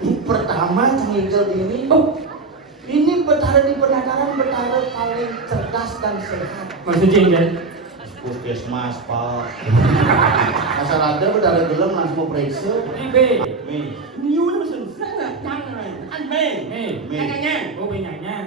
Pertama Cangigel ini, ini betara di penataran betara paling cerdas dan sehat. Maksudnya kan? Puskesmas pak. Asal ada betara gelem langsung periksa. B. New nó sừng rất là căng này. Anh B. Nhanh. Cô B nhanh.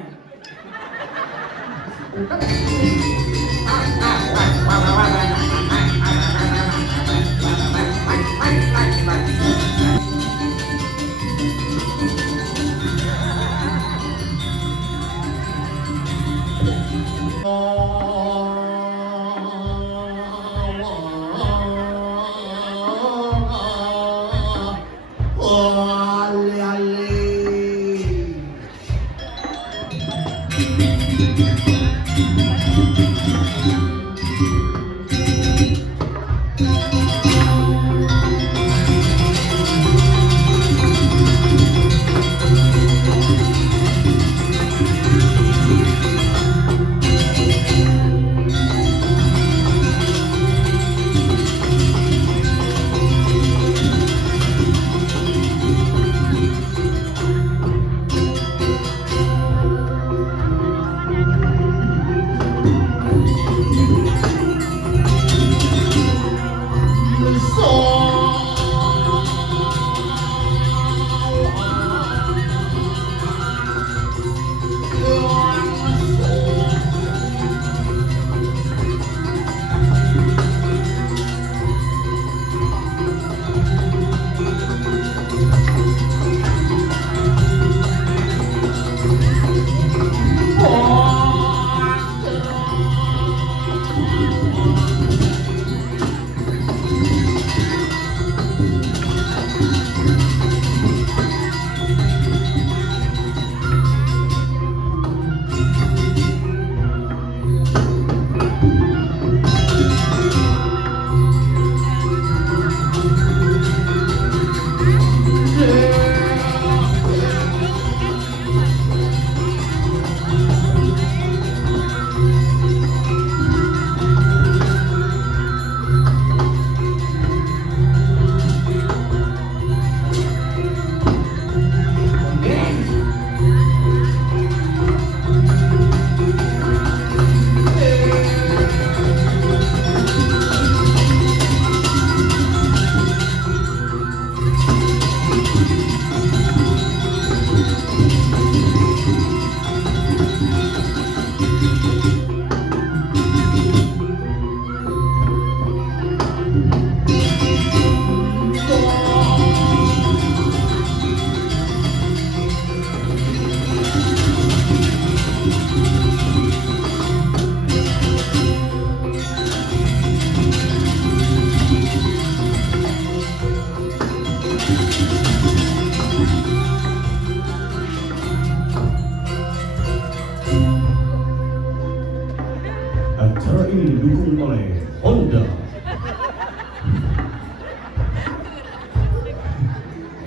Acara ini didukung oleh Honda.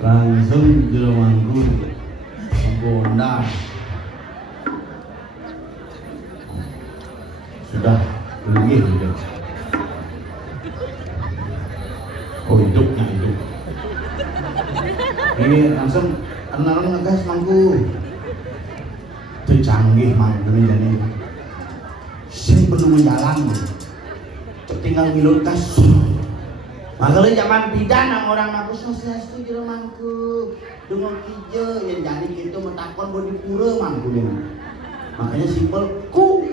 Langsung jelangkung Honda. Sudah lebih hidup. Oh hidupnya hidup. Ini langsung kenal ngegas mangku. Itu canggih mangku jadi. Sing penuh jalan, tinggal milut kas. Makanya zaman bidan orang aku sosiastu jero mangku, dengan kijo yang jadi gitu metakon bodi pura mangku dia. Makanya simpel ku,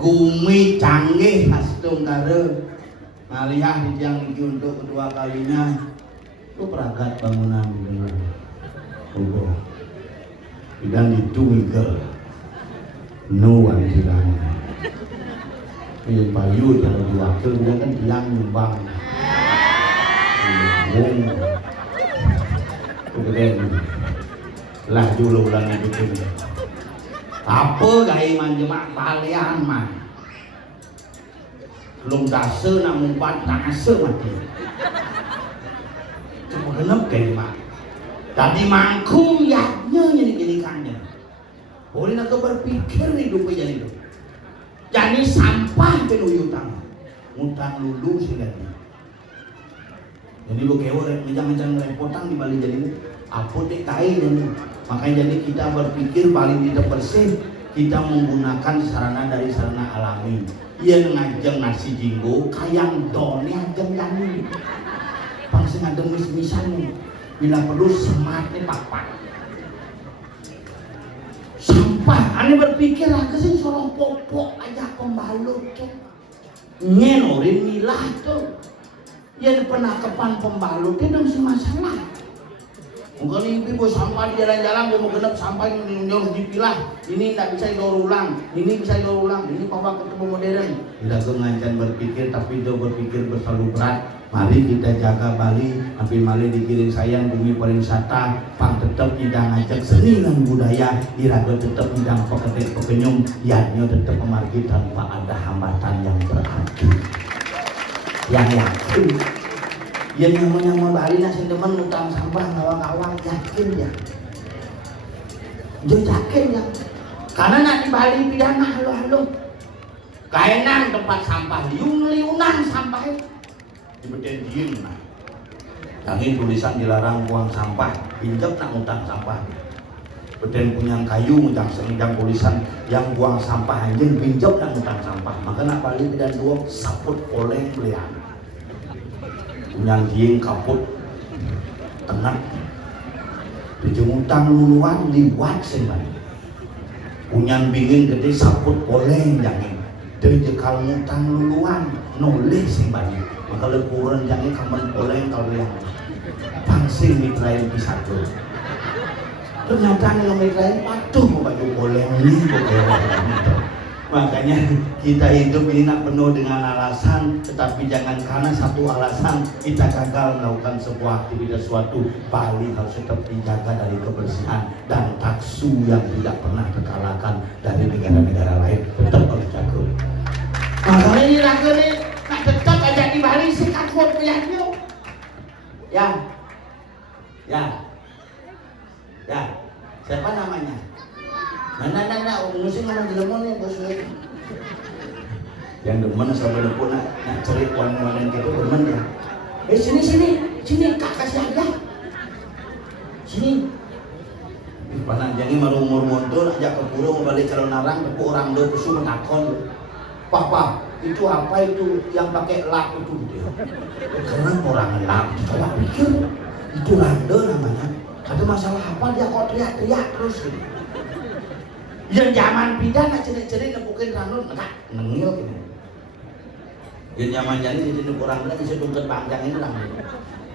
gumi canggih hastung kare, ngalihah di tiang iki untuk kedua kalinya, lu peragat bangunan gitu. Oh, bidan itu migel. Nuan bilang yang payu yang diwakil dia kan bilang nyumbang kemudian laju lo ulang gitu apa gaya manjemak balian mah belum dase namun patase mati cuma genep kayak mah tadi mangku yaknya jadi kannya. Boleh nak berpikir hidupnya jadi itu. Jadi sampah penuh utang lulu sih lagi. Jadi bukewo jangan repotan di Bali jadi apa teh kain jadi. Makanya jadi kita berpikir paling tidak bersih kita menggunakan sarana dari sarana alami. Ia ngajeng nasi jinggo kayang doni ajeng jani. Pangsi ngadeng mis-misan bila perlu sematnya papak. Sampah, ane berpikir lah kesini sorong popok aja pembalut tuh. Nyenorin milah tuh. Yang penangkapan pembalut itu dong si masalah. Mungkin ibu sampah di jalan-jalan dia mau genep sampah yang nyuruh dipilah. Ini tidak bisa didaur ulang, ini bisa didaur ulang. Ini papa ketemu modern. Tidak kengancan berpikir tapi dia berpikir berlalu berat. Mari kita jaga Bali, tapi mari dikirim sayang bumi pariwisata, pang tetap tidak ngajak seni dan budaya, diraga tetap tidak peketik pekenyum, yaknya tetap memargi tanpa ada hambatan yang berarti. Yang yakin, yang namanya Bali nasi teman utang sampah ngawang-ngawang yakin ya, dia yakin ya, karena nanti Bali pidana halo-halo, kainan tempat sampah liung-liunan sampah. Dibedendiin nah. Yang tulisan dilarang buang sampah, pinjam nak utang sampah. Beden punya kayu ngutang senjang tulisan yang buang sampah anjing pinjam nak utang sampah. Maka nak Bali dan dua saput oleh belian. Punya jing kaput tengah. Dijeng utang luluan liwat sembah. Punya bingin gede saput oleh jangan. Dari jekal ngutang luluan nulis sembah. Maka lepuran jangan kamen oleng kalau yang pangsil mitrain pisatu. Ternyata yang mitrain patuh mau baju oleng ini makanya kita hidup ini nak penuh dengan alasan, tetapi jangan karena satu alasan kita gagal melakukan sebuah aktivitas suatu. Bali harus tetap dijaga dari kebersihan dan taksu yang tidak pernah terkalahkan dari negara-negara lain. Tetap harus jaga. Makanya ini raga nih nak tetap aja di Bali sikat buat pilihannya. Ya, siapa namanya? Nah, musim ngomong dilemon nih bos. Yang demen sampai depan nak cerit wan-wanan gitu demen ya. Sini kakak siaga. Sini. Panas jangan maru umur montor ajak ke pura mau balik calon narang ke orang do pesu menakon. Papa, itu apa itu yang pakai lap itu gitu. Karena orang lap, kalau pikir itu randa namanya. Ada masalah apa dia kok teriak-teriak terus gitu. Yang zaman pindah nak cerit-cerit nepukin ranun enggak nengil gitu. Yang zaman jadi di sini orang bilang bisa tungket panjang ini lah.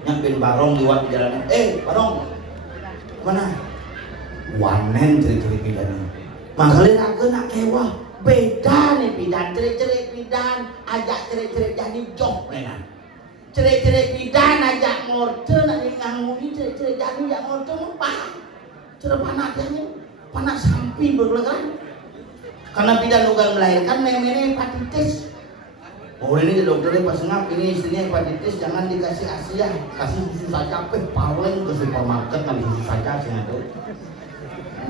Nyampein barong liwat jalanan. Barong. Mana? Wanen cerit-cerit pindahnya. Makanya aku nak kewah. Beda nih pidan, cerit-cerit pidan, ajak cerit-cerit jadi jok lena. Cerit-cerit pidan ajak ngorde nak nganguni cerit-cerit jadi ajak ngorde apa? Cerit panak jadi panak sampi berlegan. Karena pidan lugar melahirkan memang hepatitis. Oh ini dokternya pas ngap ini istrinya hepatitis jangan dikasih Asia, kasih susu saja paling ke supermarket ngambil susu saja sih itu.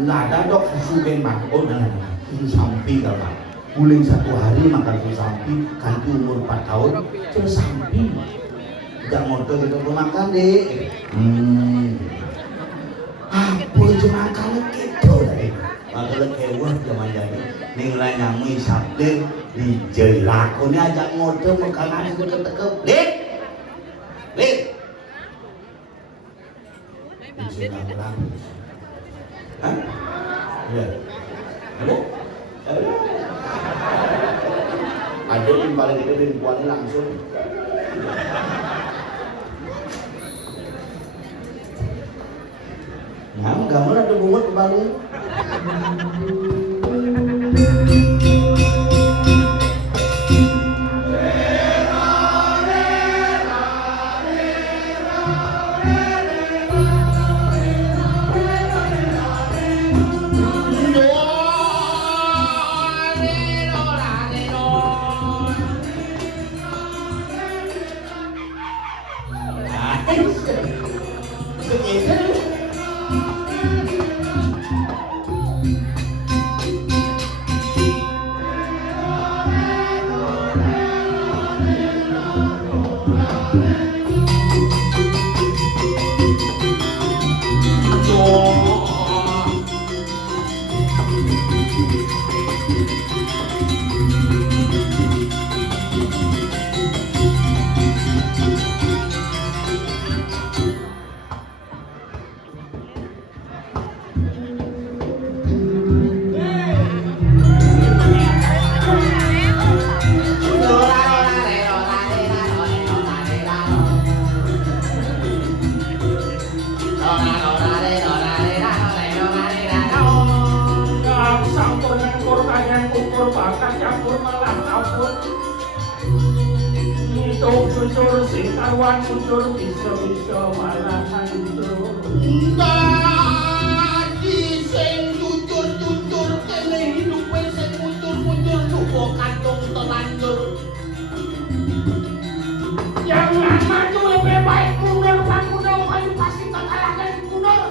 Nggak ada dok susu ben makro dan susu sampi kalau guling 1 hari makan susu sampi ganti umur 4 tahun terus sampi tidak motor gitu makan deh apa cuma kalau gitu deh makanya kewah zaman jadi nilai nyamui sabdil di jelako ini ajak motor makanan itu ketekep lid bisa nggak hah? Iya. Halo? Ada yang paling gede dari kuali langsung. Nah, gambar ada bungut kembali. malah kabur. Hidup jujur sing kawan mundur bisa-bisa malah hancur. Tadi sing jujur kene hidup sing mundur lupa kantong telanjur. Jangan maju, lebih baik mundur, Pak Mundur, kayu pasti terkalahkan mundur.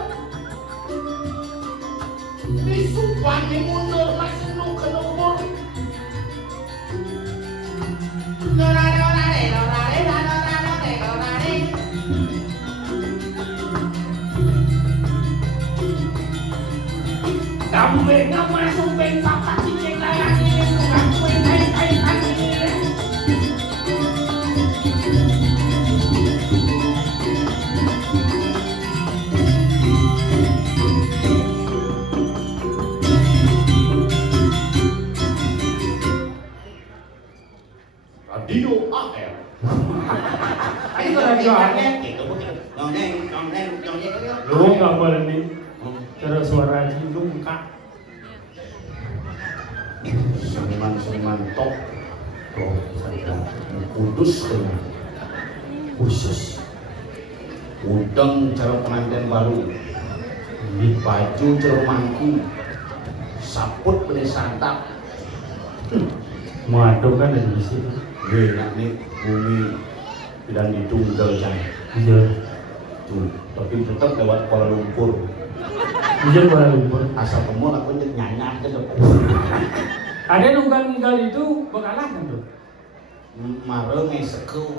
Disupani mundur masih nu kenubur. Kamu nggak masuk pengkapat di cekalan ini, bukan kaitan ini. Radio AR. Ayo ke radio AR. Lu nggak boleh nih. Cara suara hidung kak. Seniman top kudus kena khusus udang cara pengantin baru di baju cermangku saput beli santap Waduh kan ada di sini. enak nih bumi tidak ditunggal jangan Iya. tuh tapi tetap lewat Kuala Lumpur Iya Kuala Lumpur. asal kamu aku nyanyi aja Ada nunggal itu bakalan kan tuh. mareng sekeu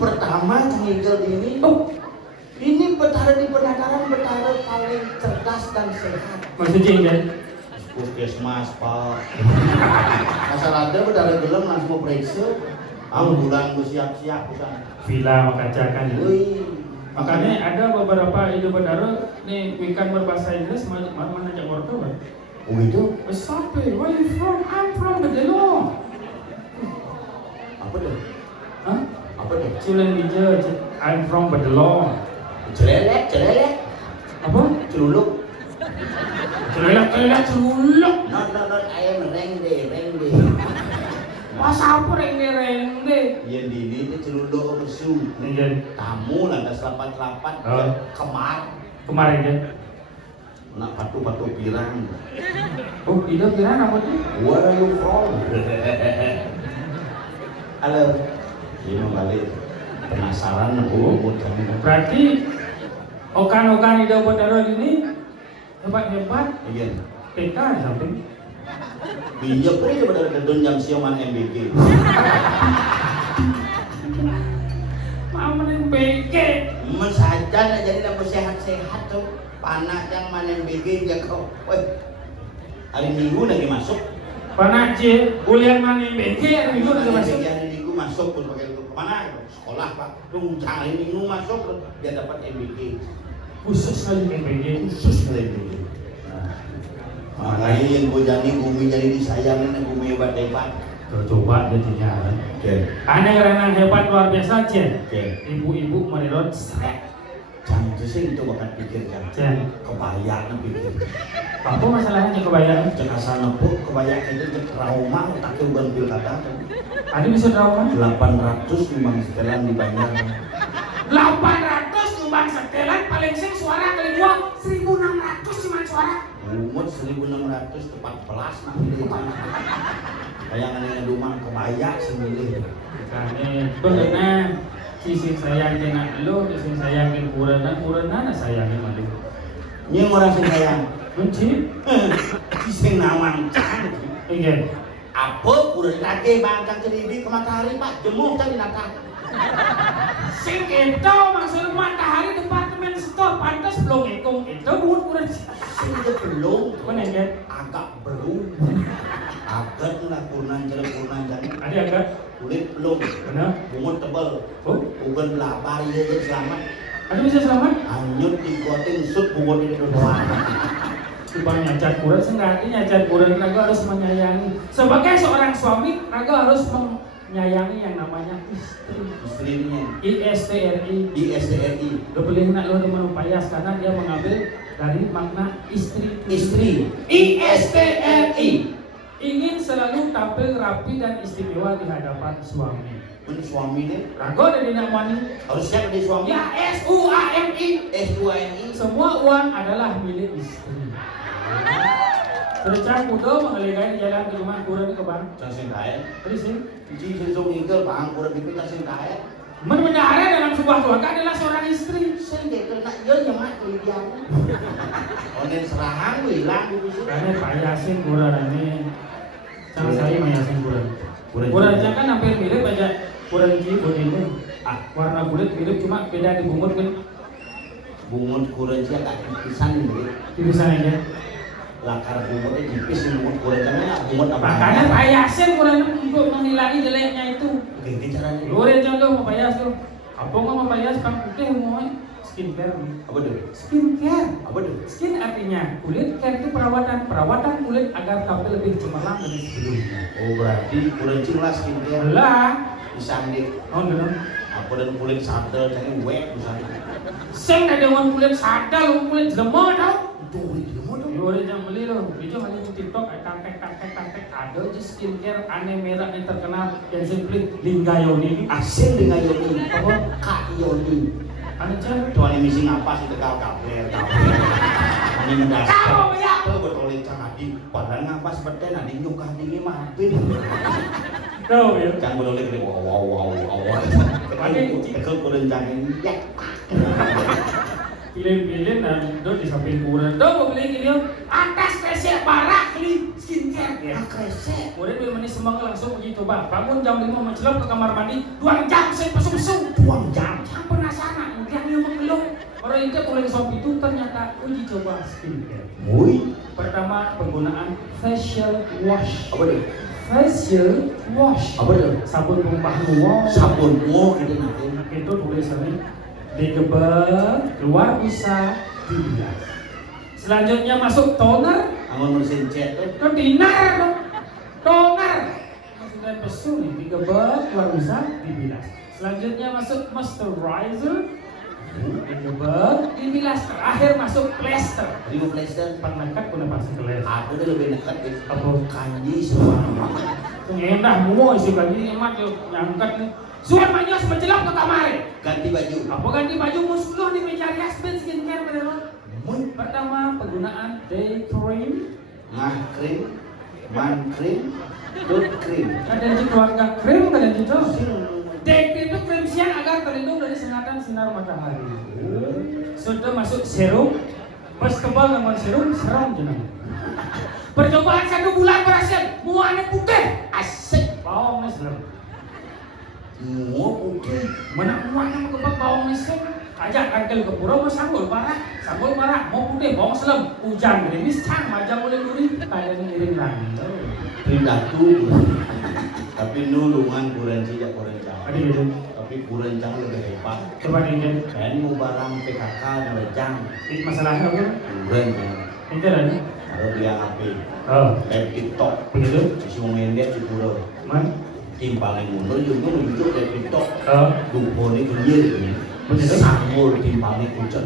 pertama Cangigel ini betara di penataran betara paling cerdas dan sehat. Maksudnya kan? Puskesmas pak asal ada betara gelem langsung periksa ambulan siap-siap bukan Villa makacakan itu. wih Makanya ada beberapa ide bedara nih wikan berbahasa Inggris mana jak wortel kan? oh gitu Sape, where you from? I'm from Bedelo. apa tuh Hah? apa tuh Cilen bija, I'm from Bedelo. celelek Apa? celuluk Celuluk not ayam rengde Masa apa rengde? yang di ini tuh celuluk besu Iya. tamu lantas lapat Oh. Kemarin kan? nak patu pirang. Oh, itu kira apa tuh? Where are you from? Halo. Ini mau balik penasaran aku buat kamu. Berarti okan ide bedara ini hebat. Iya. TK sampai. Iya, ini kepada dedon jam sioman MBG. Mau MBG. Mensaja nak jadi nak sehat-sehat tuh. Panak yang mana MBG dia kau. Woi. Hari Minggu lagi masuk. Panak je, kuliah mana MBG hari Minggu lagi masuk. Hari Minggu masuk pun pakai itu kemana? Sekolah pak. Tunggu hari Minggu masuk dia dapat MBG. Khusus kali MBG. Khusus kali MBG. Makanya yang gue jadi bumi jadi disayangin bumi hebat-hebat. Coba jadinya. Oke. Ada yang hebat luar biasa je. Oke. Ibu-ibu menirot srek. Jangan sih itu bakal pikirkan. Jen. Kebayaan pikir. Apa masalahnya kebayaan? Cek asal nepuk kebayaan itu cek trauma tak uban pilkada. Ada bisa trauma? 800 memang setelan dibayar. 800 nyumbang setelan paling sing suara kali dua 1.600 cuma suara. Umur 1.600 tepat pelas nanti deh. Kayak ada rumah kebayak sendiri. Karena benar sisi sayangin lo, sisi sayangin kurana sayangin malu. Ini orang sing sayang. Kunci? Sing namang can. Iya. Apa kurang lagi bangkang ceribi ke matahari pak jemuk cari nata. Sing itu maksud matahari departemen store pantas belum hitung itu bukan kurang. Sing itu belum. Mana ya? Agak belum. Agak lah kurnan jadi. Ada agak? Kulit belum. Benar? Bungut tebal. Oh? Bukan lapar ya selamat. Ada bisa selamat? Anyut dikuatin sud bungut ini doang. Coba nyacat kurang, sengaja nyacat kurang, Raga harus menyayangi. Sebagai seorang suami, Raga harus menyayangi yang namanya istri. Istri istrinya. ISTRI. ISTRI. Lo pilih nak lo teman payas karena dia mengambil dari makna istri. Istri. ISTRI. Ingin selalu tampil rapi dan istimewa di hadapan suami. Men suami nih Rago dari namanya. harus siap dari suami. Ya SUAMI. SUANI. Semua uang adalah milik istri. Tercang kudo mengelilingi jalan ke rumah kurang ke bang. Jangan kaya. Terus sih. Ji sesung ingkel bang kurang itu jangan kaya. Mengendara dalam sebuah keluarga adalah seorang istri. Saya kena yo nyemak dia. Onen serahang hilang gitu sih. Karena Pak Yasin kurang ini. Sama saya Pak Yasin kurang. Kurang. Kurang aja kan hampir mirip aja. Kurang ji ini. Warna kulit mirip cuma beda di bungut kan. Bungut kurang sih agak pisan nih. Tipisan aja. Lakar bungutnya tipis ini bungut kurang jangan bungut apa? Makanya Pak Yasin kurang untuk menghilangi jeleknya itu. Oke, ini caranya. Luarin contoh mau Pak Yas tuh. Apa nggak mau Pak Yas kan putih mau skincare nih. Apa tuh? Skincare. Apa tuh? Skin artinya kulit, care itu perawatan kulit agar tampil lebih cemerlang dari sebelumnya. Oh berarti kurang cinglah skincare. Lah, Disanding. oh benar. Apa dan kulit sadel jangan wet misalnya. Sing ada dengan kulit sadal, kulit lemah tau. Itu itu mau dong. Luarin yang beli loh. Itu hanya di TikTok, kakek ada aja skincare aneh merah yang terkenal yang simply Linggayoni. Asing dengan Yoni. Apa? Kak Yoni. Aneh cewek. Tuan ini misi ngapa sih tegal kabel. Ini mendasar. Kamu ya. Kalau betul cang adi. Padahal ngapa seperti nadi nyukah dingin mampir. Tahu ya. Jangan boleh gede wow. Tekel kurang jangan ya. Pilih-pilih dan do di samping kurang. Do mau beli gini atas kresek barak beli skincare ya. Kresek. Kemudian dia meni semangat langsung uji coba. Bangun jam 5 mencelam ke kamar mandi, 2 jam saya pesu-pesu. 2 jam. Yang penasaran, mungkin dia mengeluh. Orang itu tulis shop itu ternyata uji coba skincare. Woi. Pertama penggunaan facial wash. Apa tuh? Facial wash. Apa tuh? Sabun tumpah luar. Sabun mau itu nanti. Itu tulisannya digebel, keluar bisa dibilas. Selanjutnya masuk toner, Angon mesin cat tuh. itu dinar dong. Toner. Sudah pesu nih, digebel, keluar bisa dibilas. Selanjutnya masuk moisturizer, digebel, dibilas. Terakhir masuk plester. Tadi mau plester. Pak nekat pun pasti keles. Aku udah lebih dekat ya. Apa? Kanji semua. Endah mau isi kanji emak yuk nyangkat nih. Suan manyos menjelang ke kamar. Ganti baju. Apa ganti baju musluh di meja rias ben skincare bener. Mun. Pertama penggunaan day cream. Mah krim. Man krim. Dot krim. Ada di keluarga krim ada di itu. Day cream itu krim siang agar terlindung dari sengatan sinar matahari. Sudah masuk serum. Pas tebal dengan serum seram jenang. Percobaan 1 bulan berhasil. Muanya putih. Asik. Bawang mesem. Mua putih. Mana muanya mengebak bawang mesem. Ajak kangkel ke pura mau sanggul parah mau putih bawang selem. Hujan gerimis cang majang boleh duri. Kalian ngiring lagi. Pindatu. Tapi nulungan kurang tidak kurang jauh. Ada gitu. Tapi kurang jauh lebih hebat. Coba ingin. Kan mau barang PKK nerejang. Ini masalahnya apa? Kurang ya. Ini ada. Kalau dia HP. Oh, Live TikTok. begitu. Si mau main dia di pura. Man. Timpalan mundur juga menunjuk dari TikTok. Oh, Dumpul ini kenyir ini. Begitu? Sanggul timpalnya kucet.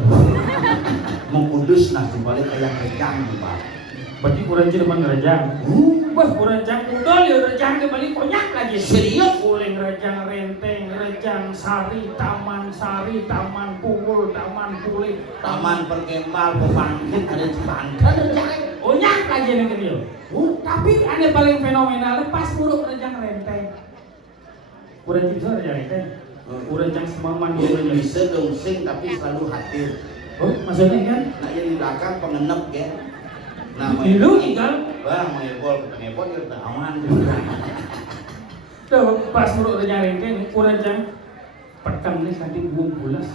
Mengkudus nah timpalnya kayak rejang timpal. berarti kurang cuman rejang. Wah, kurang jang udol ya rejang kembali konyak lagi. Serius? Kuling rejang renteng, rejang sari, taman pungul, taman kulit, Taman perkembal, pembangkit, ada Cibanten rejang. konyak lagi nih dia. Tapi ada paling fenomenal pas buruk rejang renteng. Kurang bisa rejang renteng. Kurang jang semaman Dia rejang. bisa dong sing tapi selalu hadir. Oh, maksudnya kan? Nah yang di belakang pengenep ya. Nah, Lu tinggal bang mengepol ya udah aman. tuh pas buruk rejang renteng, kurang jang petang nih tadi buang bulas.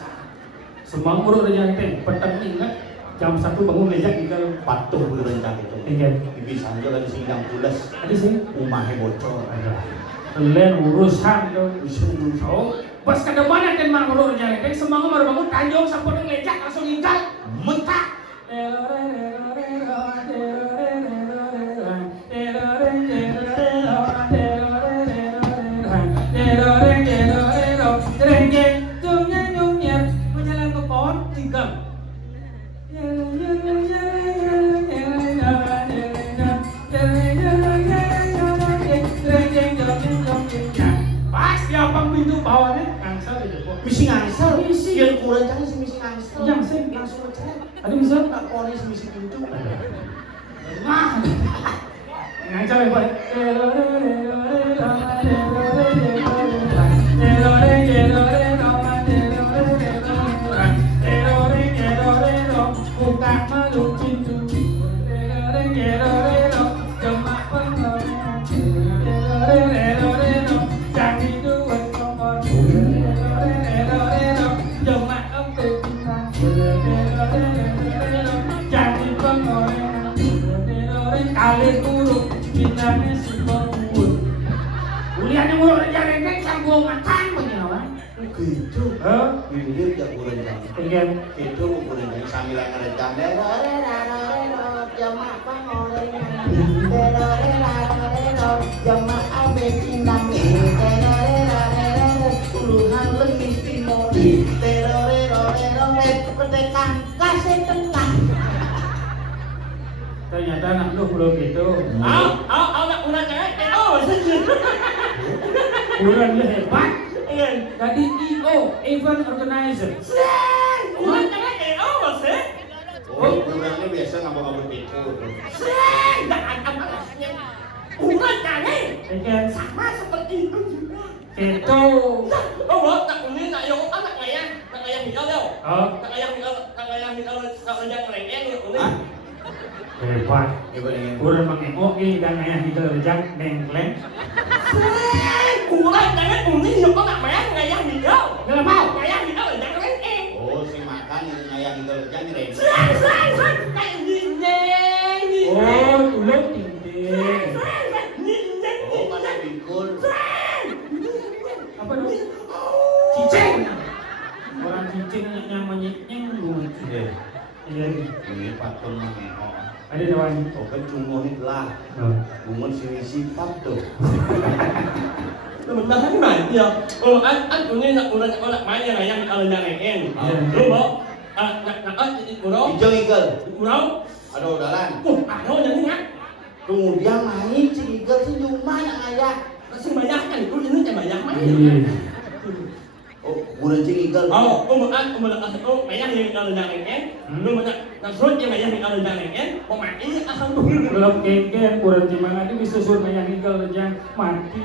Semang buruk rejang renteng, petang nih ingat jam 1 bangun meja tinggal Patuh berencana itu. tinggal. Ibi sanjo lagi sidang pulas. Ada sih. Rumahnya bocor. Kalian urusan tuh. Usun. Oh, pas ke depan ada mang buruk rejang renteng, semang baru bangun tanjung sampai ngejak langsung tinggal mentak. ngangsal itu kok. Misi ngangsel. Misi. Yang kurang jangan si misi ngangsel. Yang sih Langsung ngecek. ada bisa? Tak kori si misi pintu. Wah. Ngangsal ya, Pak. Buka malu cintu. Kali buruk bintangnya si pembur. Kuliahnya muruk aja rengek sanggup makan begini Gitu. Hah? Mirip ya kurang jangan. Pengen Itu kurang jangan sambil ngerencang. Jamaah pengorengnya. Jamaah betinang. Puluhan lemis timori. Perdekan kasih tengah. ternyata anak lu belum gitu. Nak udah jangan. Kurang dia hebat. Jadi EO, event organizer. Udah jangan sih. Oh, kurangnya biasa ngabur-ngabur pikul. Udah jangan. Pengen Sama seperti itu juga. itu. Tak uni nak yang anak ngayang Miguel đâu. Oh, Nak ngayang Miguel nak ngayang mereka ni uni. hebat. Coba ingin. Kurang mengengok ini dan ayah kita rejak nengkleng. Udah jangan uni yang anak ngayang Miguel. Nggak mau. Ngayang Miguel jangan mereka. Oh, si makan yang ngayang itu jangan rem. Kayak gini. Oh, tulung tinggi. Oh, mana pikul. Apa dong? Cicing. Orang cicing yang menyiknya lu. Iya. Iya. Ini patun mengengok. Ada dewan. Oh, kan cungo ni lah. Bungon sini sifat tuh. Mình thấy mày chưa? Anh cũng nghe là udah máy như này anh ở nhà này em. Đúng không? Hijau igel. Udah. Ada udalan. Ada yang ingat. Kemudian naik si igel si cuma yang ngayang. Kasi banyak kan itu ini kan banyak main. Oh, kuda si igel. Anh banyak yang ở nhà này em. Lu banyak suốt yang banyak yang ở nhà này em. Kok mati asal tuh. Belum kengken kurang gimana dia bisa suruh yang tinggal rejang mati.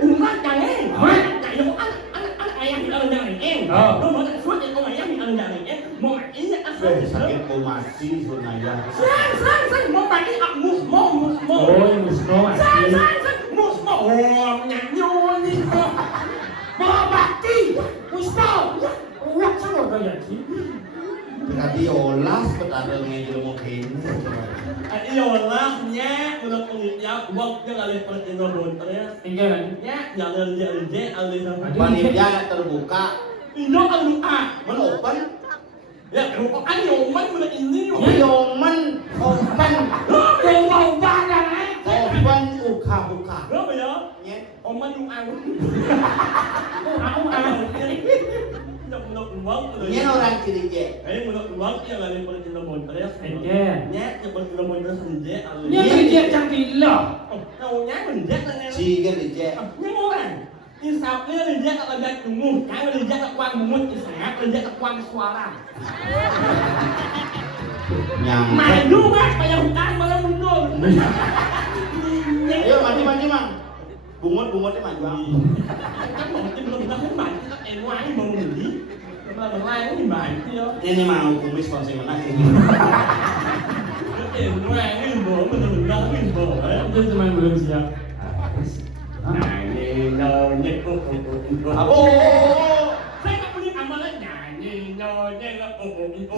Umat jangan. Nah, yang anak ayam di dalam jangan em. Lu banyak suốt yang ayam di dalam jangan em. Mau mati asal tuh. Sakit kau mati suruh ngayang. Sang mau mati mau. Oh, yang musno mati. Musmo. Oh, nyanyo ni. Mau mati. Musmo. Wah, sama kaya sih. Berarti olas petanda ngejel mau kini. Iolahnya udah penginya uang dia ngalih percaya bonternya. Tinggalan. Ya, jangan dia alih sama. Panitia terbuka. Indo kan doa. Menopen. Ya, kalau kan yoman udah ini Yoman. Open. Yang mau barang Open. Buka. Berapa ya? Nyet. Oman yung ang. Aku Menurut uang udah. Nyet orang ciri je. Menurut uang dia ngalih percaya bonternya. Tinggal. Ya, yang percaya bonternya sendiri alih. Ini kerja cantik lah. Taunya menjat lah. Ciga di je. Ini orang. Insapnya dia tak ada tunggu, jangan dia tak kuat mumut isap, dia tak kuat suara. Nyang. Maju kan, kayak hutan malah mundur. Ayo mandi mang. Bungut-bungutnya maju. Kan mau mati belum tahu mati, kan enak mau mandi. Malah lain ini mati ya. Ini mau kumis konsen mana ini. Enak ini mau benar-benar ini mau. Itu cuma belum siap. Nyanyi Apa? Saya tak punya amalan nyanyi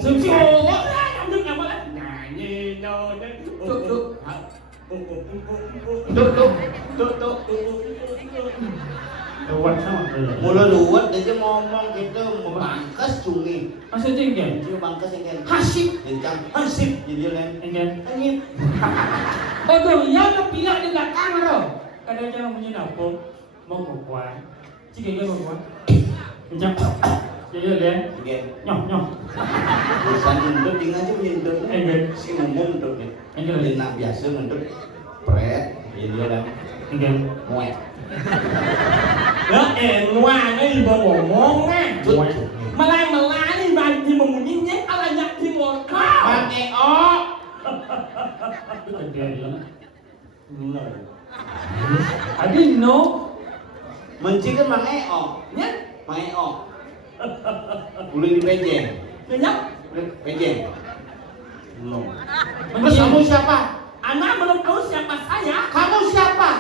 Suci. Saya punya amalan nyanyi Tuk. Luar sama kayak. Mula luwet dia ngomong gitu mau bangkas cungi. Masih tinggal. Cuma bangkas yang kan. Hasib. Kencang. Hasib. Jadi lain. Tinggal. Angin. Oh tuh, yang kepilah di belakang loh. Kadang jangan punya dapur. Mau kukuan. Jika dia mau kukuan. Kencang. Jadi lihat. Again. Nyok. Urusan ngendut tinggal aja ngendut. Si umum ngendut nih. Jadi nak biasa ngendut. Pret. Jadi dia dan Tinggal. muet. ngoan ấy vừa ngomong á. Chút. Malah nih bagi memunyinya ala nyakin lokal. Pakai o. No. Adi no. Menci kan pakai o. Nhá. Pakai o. Boleh dipejeng. Nyap. Pejeng. No. Terus kamu siapa? Anda belum tahu siapa saya? Kamu siapa?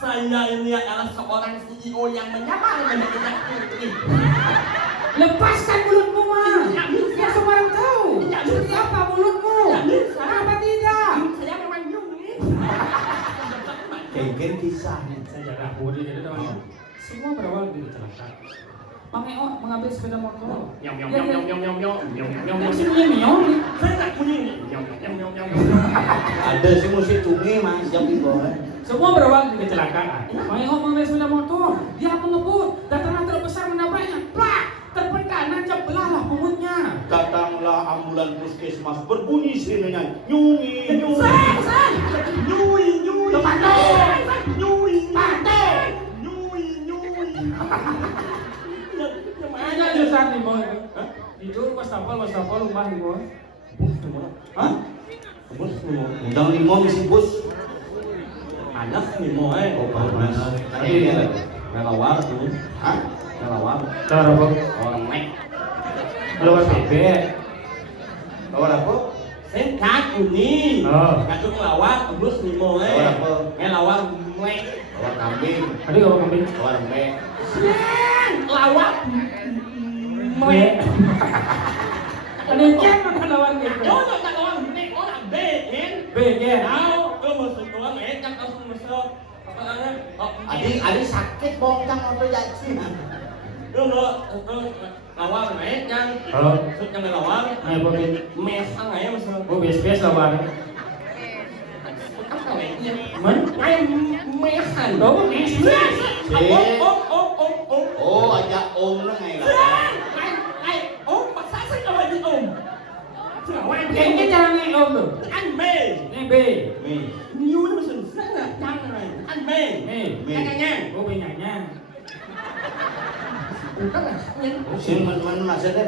Saya ini adalah seorang CEO yang menyamar banyak ini. Lepaskan mulutmu, Ma. Tidak bisa. Biar semua orang tahu. Tidak Seperti bisa. apa mulutmu? Tidak bisa. Kenapa tidak? Saya memang nyungi. Kengken kisah. Saya jaga bodi jadi teman. Semua berawal dari kecelakaan. Mang Eo mengambil sepeda motor. Nyong nyong nyong nyong nyong nyong nyong nyong nyong. Masih nyong. Saya tak punya ini. Nyong nyong nyong nyong nyong. Ada sih musik cungi mas yang di bawah. Semua berawal dari kecelakaan. Mang Eo mengambil sepeda motor. Dia mengebut. Datanglah truk besar menabraknya. Plak! Terpental, nancap belahlah punggungnya. Datanglah ambulan puskesmas berbunyi sirenenya. Nyungi nyungi. San! Nyui nyui. Lepato! Nyui Pato! nyui nyui. Mana susah nih, Boy? Tidur wastafel rumah nih, Boy. Hah? Bos nih Undang limau misi bus. anak nih mau Oh mas. Tadi dia melawar tuh. Hah? Melawar. Cara, Boy. Orang naik. Lewat bebek. Bawa apa? Sengkat ini. Oh. Katu melawar bos nih mau Bawa apa? melawar naik. Bawa kambing. Tadi kalau kambing. Bawa lembek. Lawar Mek. Ada yang makan lawan gitu. Đó là ta nói này có là B hen. Bebek. Đâu, cơ mà sự của mẹ chắc tao không sơ. Adik sakit bongkang apa ya sih? Đúng rồi, lawan mẹ chân. Sự cho mày lawan. Ayo, Boy. Mẹ sang ngày mà sơ. Oh, biasa lawan. Các mẹ kia. Man? Ngay mẹ sang. Oh, mẹ sang. Ôm. Oh, ajak om lah ngày là. Ngay ôm mà sáng sáng cho mày đi ôm. Chưa quan Kayaknya cara nih om tuh. Ăn mê. Nih B. Mi. Nhiều nó mà sừng rất là căng này. Ăn mê. Nih. Nhanh nhanh. Oh, banyaknya. Rất là sắc nhân. Sini maksudnya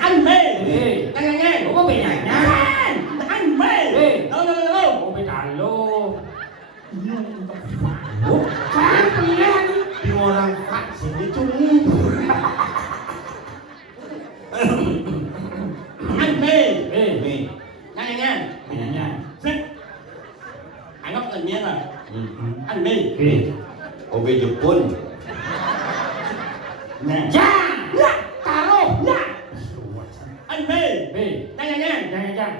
Ăn mê. Nih. Nhanh. Oh, banyaknya. Ăn mê. Đâu. Oh, beda lo. Oh, kan pilihan nih. Di orang Pak sini cungi. Ăn mê. B. Mi. Nhanh. Banyaknya. Xin. Anh ngóc lần miếng à. Ăn mê. B. OB Jepun. Nè. Ya. Ya. Taruh. Ya. Ăn mê. B. Nhanh. Jangan.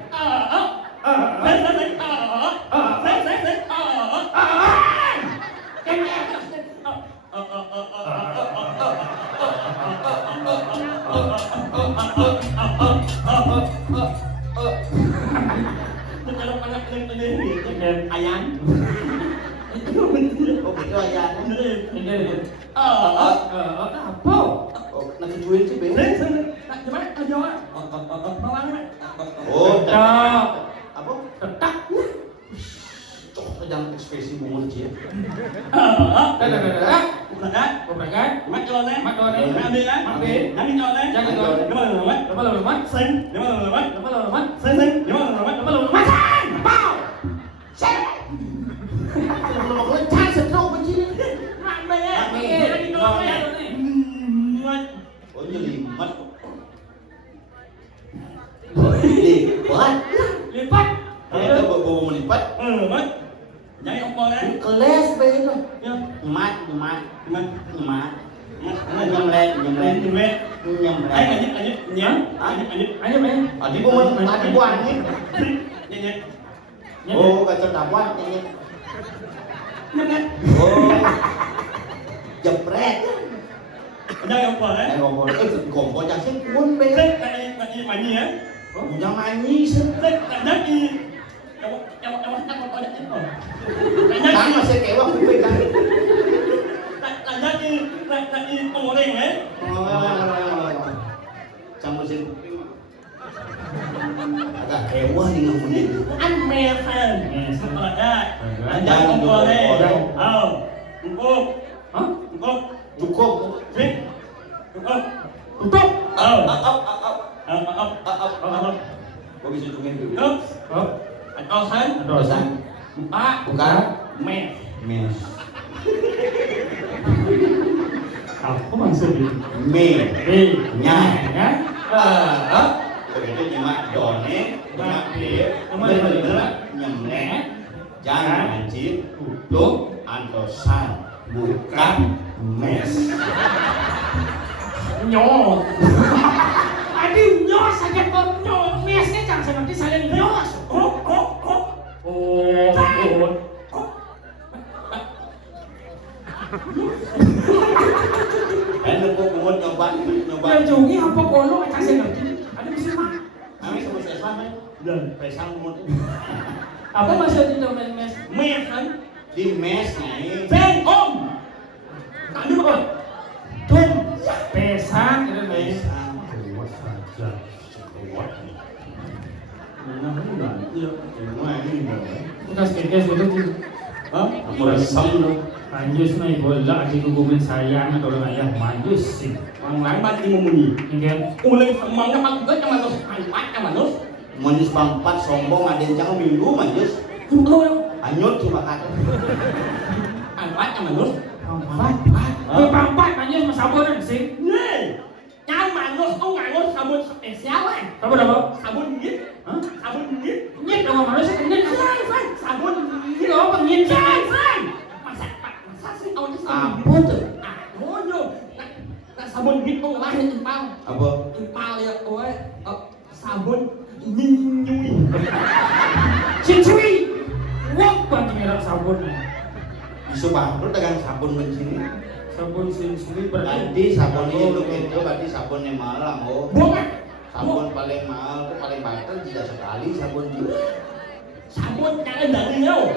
Ayan. Oh gitu aja. Ini. Apa? Oh, ngejuin sih beda. Oh, Tak. apa? Tetak. Cok, jangan ekspresi bungun sih. Tak. Berangkat. Mat doon eh. Mat B. Jangan doon. Lepas. Pau. Kalau mau kelencar setruk begini. Oh, nyelimat. Lipat. Lipat. Kita bawa melipat. Keles begitu. Nyemat. Nyemlet. Ayo main. Tadi buang nih. Oh, kacau dakwah ini. Oh. Jepret. Ngomong kompor yang sih pun beda. Punya manyi sih. Kan masih kewah beda. Campur sih. Agak kewah nih ngomongnya. Ăn mè phèn. Ở đây. Ăn dặn con bò đây. Ôm. Hah? Cukup. Tutup. Gua bisa hitungin dulu. Atosan. Buka. Mes. Apa maksudnya? Nya. Ya? Begitu nyemak done, nyemak dia, bener-bener nyemnek, jangan hancur, tutup, antosan, bukan mes. Nyos. Aduh, nyos saja kok nyos. Mesnya jangan seperti saya nyos. Enak kok buat nyoba. Yang jungi apa kolong aja saya ngerti. Ada mesin mah. Kami sebut Islam ya, dan pesang buat. Apa maksudnya mes? Mes kan? Di mes nih. Ben om. Tadi apa? Tun. Pesang itu mes. Pesang. Kuat saja. Kuat nih. Mana enggak? Iya. Ini enggak. Enggak sekekes itu. Aku resam loh. Manjus na ibola di gugumin sayang atau orang ayah manjus sih. Orang lain mati memunyi. Ingin Ulang semuanya aku cuma terus angkat manus. Manjus pangpat sombong ada yang jangan minggu manjus. Betul. Anyut cuma kata. Angkat manus. pampat manjus mas sabunan sih. Nih. Yang manus tuh nganggur sabun spesial kan? Sabun apa? Sabun nyit. Hah? Sabun nyit. Nyit sama manusia kan nyit. Sabun Ini apa nyit? Masa sih awalnya sabun Apa tuh? sabun nyit tuh ngelahin impal. Apa? Impal ya kowe sabun nyuy. Cincui. Wah, bantu merah sabunnya. Bisa bangkrut dengan sabun begini. Sabun sini berarti. Nanti sabun itu berarti sabun yang mahal oh. Bukan. Sabun paling mahal itu paling banter tidak sekali sabun juga. Sabun yang dari nhau.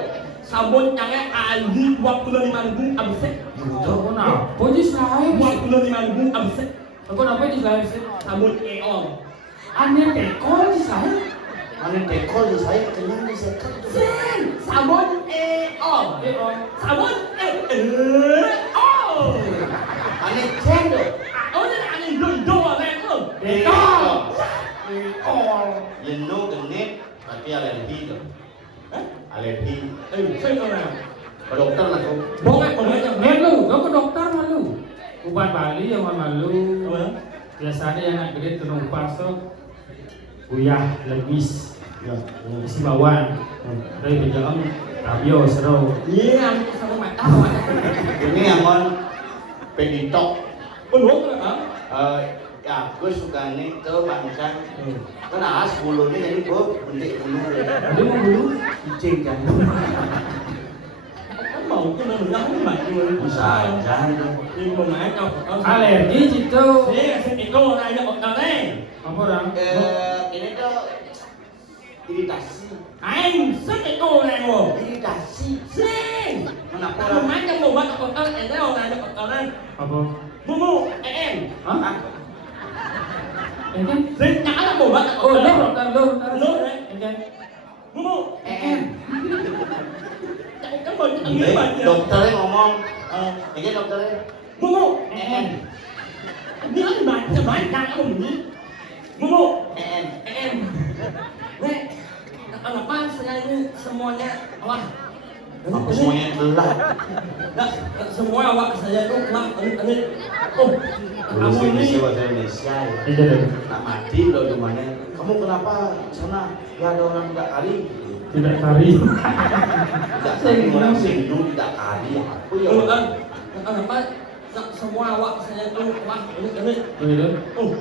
Sabun yang ahli 25.000 absen. Sabun apa sih lain? 25.000 absen. Sabun apa sih lain sih? Sabun eon. Aneh tekol sih lain. Mana tekol di saya kenyang di sekat. Sen. Sabun eon. Sabun eon. Mana cendol? Oh ini ada dua orang tuh. Tekol. Jenuh genit tapi alergi tuh. Alergi. Saya orang. Ke dokter lah kau. Boleh. Malu, kau ke dokter malu. Ubat Bali yang malu. Biasanya yang nak gede tenung pasok. Buyah, legis, isi bawang, dari berjalan, tabio, seru. Iya, sama mata. Ini yang mon peditok. Penuh kenapa? Ya aku suka nih tuh bangsa. Karena bulunya jadi gua bentik bulu. Ada mau dulu? Kucing kan. Kan mau tuh nang mati. Bisa aja tuh. Ini mau main kau. Alergi gitu. Saya itu orang yang orang. Apa orang? Ini tuh iritasi. Anh rất cái cô này rồi. Iritasi. Xin. Kenapa Kalau orang? main yang mau buat apa kan? Ada orang ada orang. Apa? Bumu, em. Hah? Kan? Xin nhã là mau buat apa? Oh, lo. Lo đấy. Kan? Bumu, em. Kan mau Ini ngir banyak. dokternya ngomong. Ini dokternya. Bumu, em. Ini kan banyak kamu ini. Bumu, em. Nek, kenapa saya ini semuanya wah. Aku semuanya belah. Nah, semua awak saya itu kelak ini. Oh, kamu Kamu ini ini bahasa Indonesia. Iya. Tak mati loh gimana? Kamu kenapa sana? Ya ada orang tidak kari. Tidak kari. Tidak kari orang singgung tidak kari. Aku ya. kenapa semua awak saya itu wah ini. Begitu. Oh,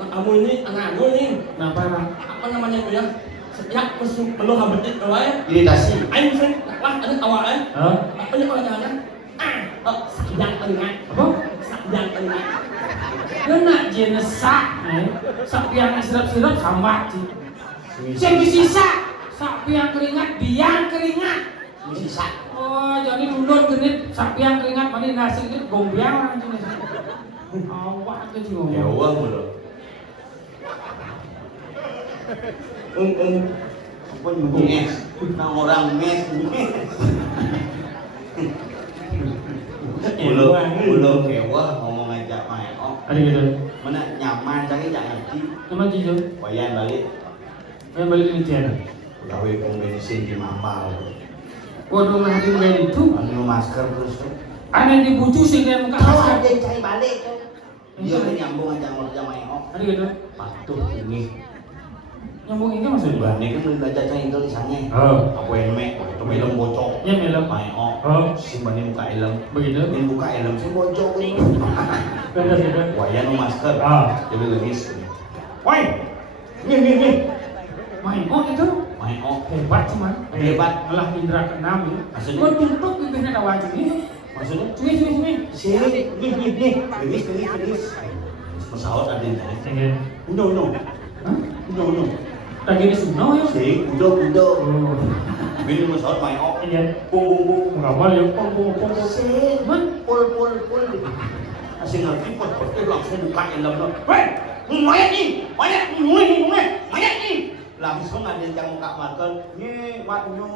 kamu ini anakmu ini Kenapa? apa namanya itu ya? Setiap musuh perlu habitin kalau ya. Iritasi. Ayo sih, wah ini awalnya. Hah? Apa yang kalau jalan? Sakjang telinga. Apa? Sakjang telinga. Kena jenis sak, sak yang sirap-sirap sama sih. Yang sisa, sak yang keringat, biang keringat. Sisa. Oh, jadi dulur genit, sak yang keringat, mani nasi ini gombiang orang jenis. Awak ke sih Ya ngomong. uang loh. Pun mes, nang orang mes. Ulo Belum kewah ngomong ngajak main. Oh, Ada gitu. mana nyaman cari jangan ngerti. Nama Cijo. Wayan balik. Yang balik ini Ciana. Gawe pom bensin di Mambal. Waduh nggak hati kayak itu. Anu masker terus. Aneh dibucu sih dia muka Tahu kasar. ada yang cari balik tuh. Dia nyambung aja ngajak main. Oh, Ada gitu. patuh ini. Nyambung ini maksudnya. Bani kan udah belajar cari tulisannya. Oh. Aku emek, itu melem bocok. Ya melem. Main oh. Oh. Si bani muka elem. Begitu. Ini buka elem si bocok ini. Benar gitu. Wayan nu masker. Ah. Jadi lenis. Woi. Nih. Main oh itu. Main oh. Hebat cuman. Hebat. Malah indra keenam ya. Maksudnya? Gua tutup bibirnya ada wajib ini. Maksudnya? Sini. Sini. Nih. Lenis. Pesawat ada di sini. Sini. Udah. Hah? Udah. Lagi di Suno ya? Si, udah. Oh. Bini pesawat main oh. Iya. Bung. Enggak boleh ya. Pung. Si, Man. pul. Masih ngerti pul. Langsung buka elem lo. Weh, mayat nih. Mayat nih. Langsung ada yang muka makan. Nih, maknyo.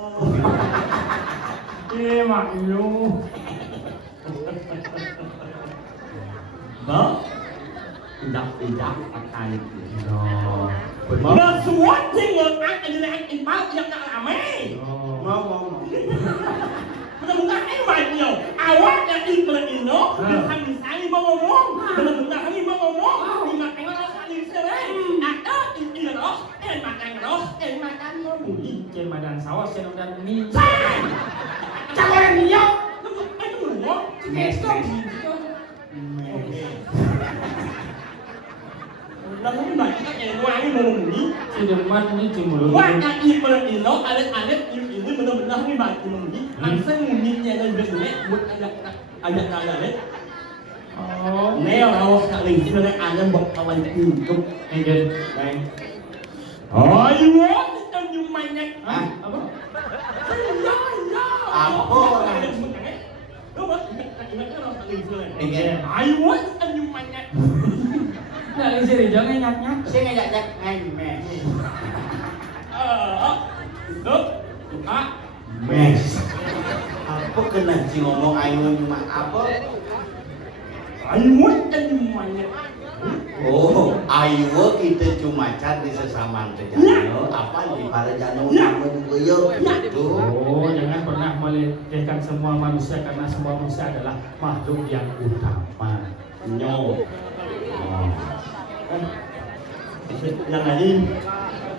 Maknyo. Đó. Tidak akan itu. No. Mà suốt thì ngược anh báo yang nak ramai. Mau. Benar-benar ini banyak. Awak yang ini, kami saling ngomong. Benar-benar kami ngomong. Dimakan orang saling serai. Ada ini loh, makan ngomong. Trên mà đàn sáu trên ông đàn mi. Chẳng có làm gì đâu. Anh có ngủ không? Nghe không? Nó không phải các em ngoài cái mồm nhỉ? Trên đường mắt như chừng một đôi. Qua cái gì mà nó ada ini benar-benar kami bantu mengini. Saya mengini yang ada di ada deh. Oh. Neo awak tak lagi sudah ada buat kawan hidup. Engage. Baik. Oh, you want to do my neck? Hah? Apa? Apa? I want to do my neck. Nggak bisa deh, jangan nyat-nyat. Saya ngajak mes. Mes. Apa kena si ngomong ayo cuma apa? I want to do my neck. Oh, ayo kita cuma cari sesama terjano. Apa di para jano nama juga yuk. Tuh. Oh, jangan pernah melecehkan semua manusia karena semua manusia adalah makhluk yang utama. No. Yang lain.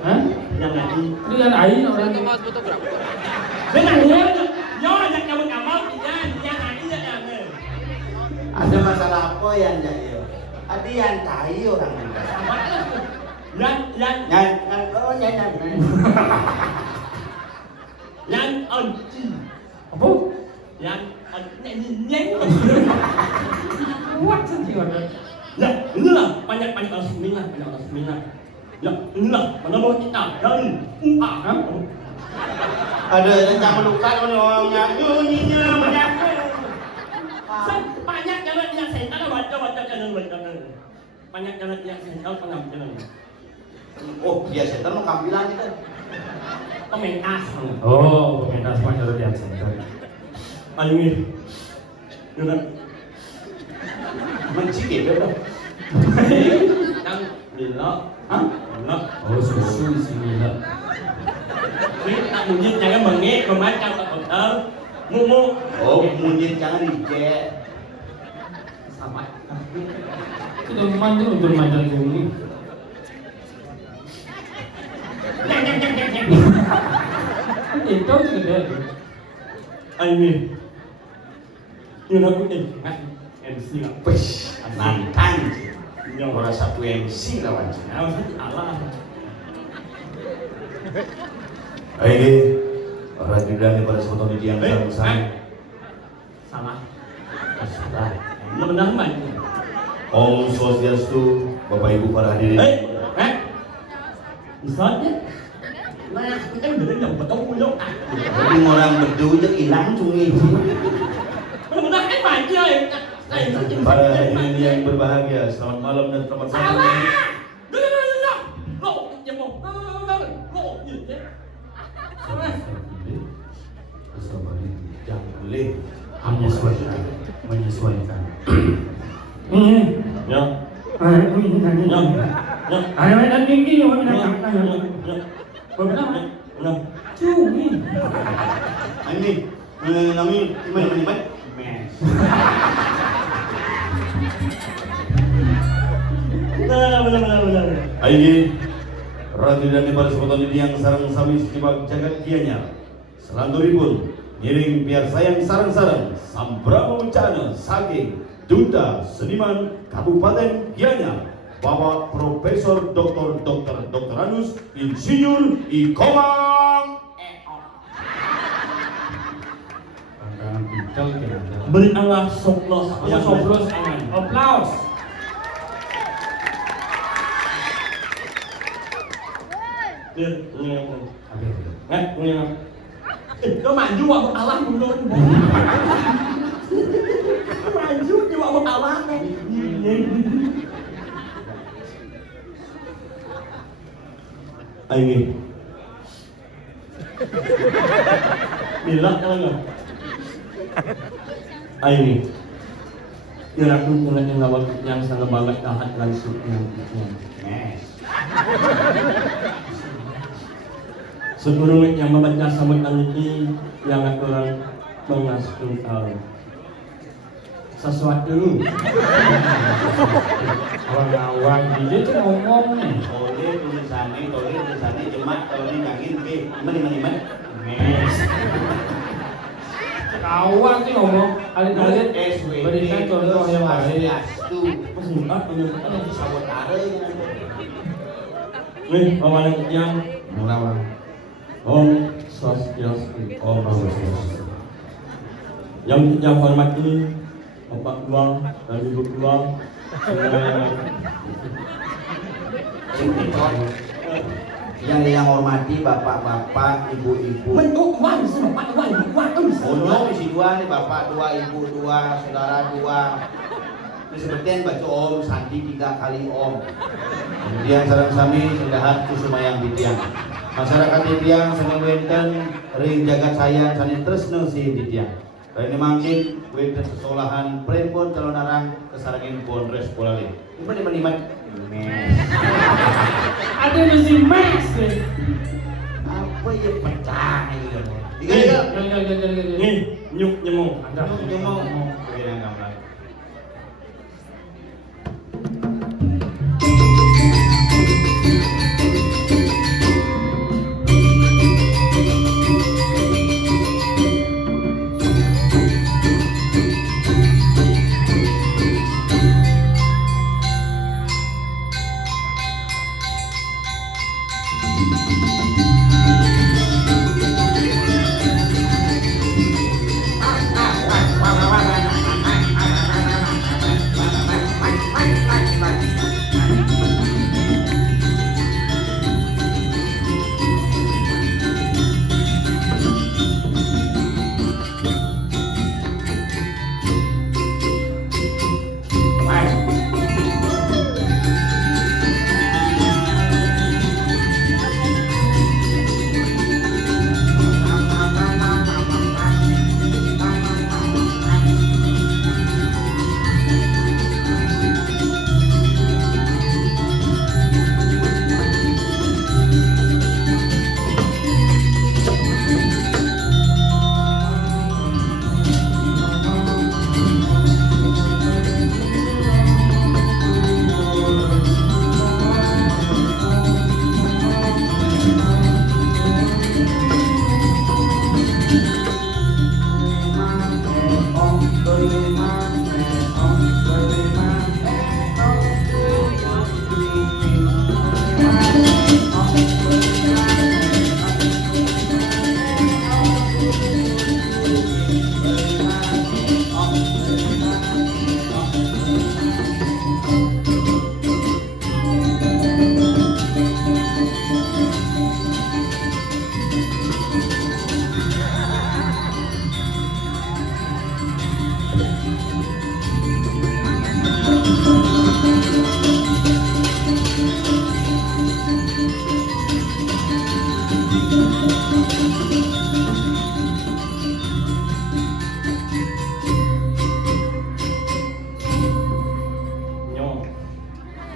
Hah? Yang lain. Ini kan air orang itu. Benarnya, yang kamu kamal, yang lain yang Ada masalah apa yang jadi? Ada yang tahi orang kita. Yang Apa? yang Kuat sih orang. ya inilah banyak semina. Ya inilah mana kita dan Ada yang melukat orangnya. Nyinya menyapa. banyak jalan yang saya tahu baca jalan. Banyak jalan yang saya tahu pengambilan. Oh, dia setan mau kampilan itu. Komentar. Oh, pemerintah semua harus diakses. Ayumi. Dengan Mencikip ya. yang lila, lila. Oh, susu di sini lah. Ini tak mungkin jangan mengek membaca komputer. Mumu. Oh, mungkin jangan reject. Sama. Kita manjur untuk manjang bumi. Itu gede. Ayumi. Ini aku kan MC lah. Wes, nantang. Yang Orang satu MC lawan. harus Allah. Ayo, orang juga nih pada foto di tiang besar. Salah. Salah. Ini benar banyak. Om Swastiastu, Bapak Ibu para hadirin. Misalnya, nah kita udah jam betul pulau. Jadi orang berdua hilang cumi. Benar kan banyak. Para hadirin yang berbahagia, selamat malam dan selamat pagi. Salah. Lo, jangan mau. Lo, ya. Jangan boleh. Menyesuaikan. Ya. Ini tadi. Ya. Ya. Ayo dan tinggi yo ini nak. Ya. Beberapa. Ya. Cumi. Ini nami menimat mes. Benar. Aini Ratu dan Nibar Sokoton ini yang sarang sami sejibak jagat kianya selanturipun ngiring biar sayang sarang-sarang sambrama bencana saking Duta Seniman Kabupaten Gianyar Bapak Profesor Dr. Anus Insinyur Ikomang Angkat pical kira. Beri Allah soplos. Ya soplos angan. Applause. Ya. Oke. Kau maju waktu Allah mundur. Maju juga waktu Allah. Aini. Bila kalau nggak. Aini. Kira aku yang ngawak yang sangat banget dahat langsung yang mes. Sebelum yang membaca sambutan ini yang orang mengasih tahu sesuatu. Orang-orang dia tuh ngomong nih. Tole tulisannya jemat kalau ini yakin ke menimat mes. Kawan tuh ngomong. Alit-alit SWD berikan contoh yang baik. Astu Masih ada di sabotare nih pamanang yang murah. Om Swastiastu. Om Swastiastu. Yang kita hormati Bapak Tuang dan Ibu Tuang. Yang hormati bapak-bapak, ibu-ibu. Bentuk uang sih Bapak Tuang, Oh, isi dua nih bapak dua, ibu dua, saudara dua. Ini sepertian baca om, sandi 3 kali om. Kemudian sarang sami sendahat kusumayang ditiang. Masyarakat ditiang seneng wenten ring jagat sayang sanin tresno si ditiang. Ini mangkin wenten sesolahan prepon calon arang kesarangin pon res polali. Iman mes. Ada mesti max deh. Apa ya pecah ini kan? Nih, nyuk nyemong. Nyemong. Kira gambar.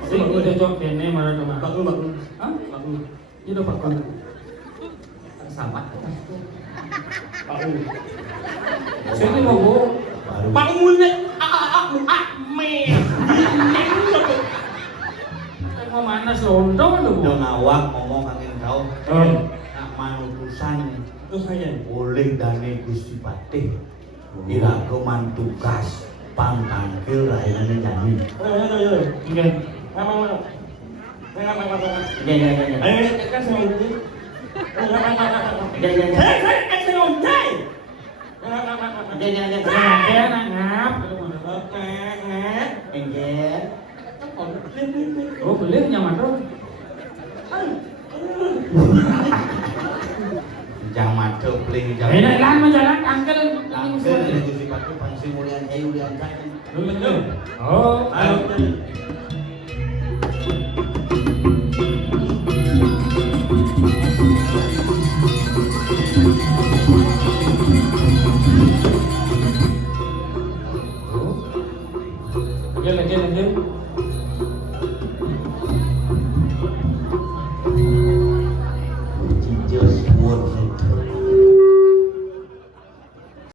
Sing cocok kene marah sama. Bagus. Hah? Bagus. Itu Pak Kon. Sama. Bagus. Sini mau Bu. Baru. Bangunnya me. Mau mana selondong lu Bu? Dong awak ngomong kangen kau. Oh. Nak manutusan Terus saya. oleh dane Gusti Patih. Iraga mantugas pantangkil rainane nyanyi. Oke. Iya. Kayak anak ngap. Engger. Oh, beli nyaman dong. Jang madhep pling jang. Enak lah menjalan angkel. Angkel Gusti Patih pangsi mulian kayu lian saken. Oh, Ayo.